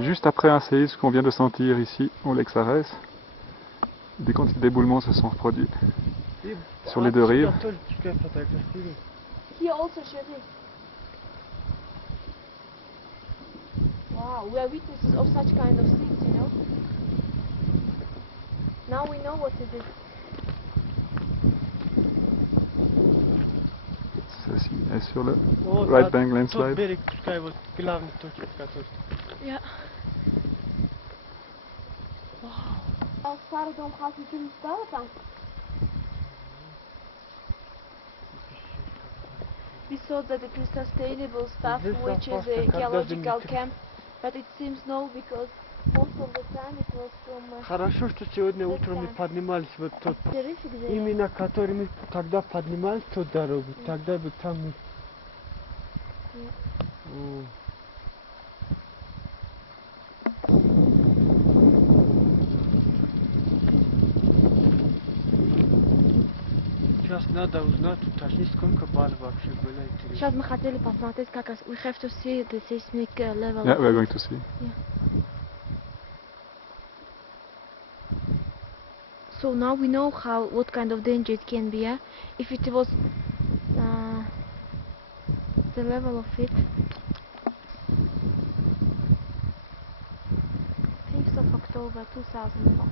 Juste après un séisme qu'on vient de sentir ici, au lac Sarez, des quantités d'éboulements se sont reproduits sur les deux rives. Here also Sarez. Wow, we are witnesses of such kind of things, you know. Now we know what it is. Ceci est sur le right bank landslide. Ja. Wow. Als Sarez gaat hij kunnen spelen dan. We saw that it is sustainable stuff, which is a ecological camp, but it seems no, because most of the time it was from... Хорошо, что сегодня утром мы поднимались вот тот. Именно который мы тогда поднимались, тот дорогу. Тогда бы там мы... Сейчас надо узнать, уточнить, сколько баллов вообще было. Сейчас мы хотели посмотреть, как we have to see the seismic level. Yeah, we are going to see. Yeah. So now we know what kind of danger it can be. If it was the level of it, 5th of October 2004.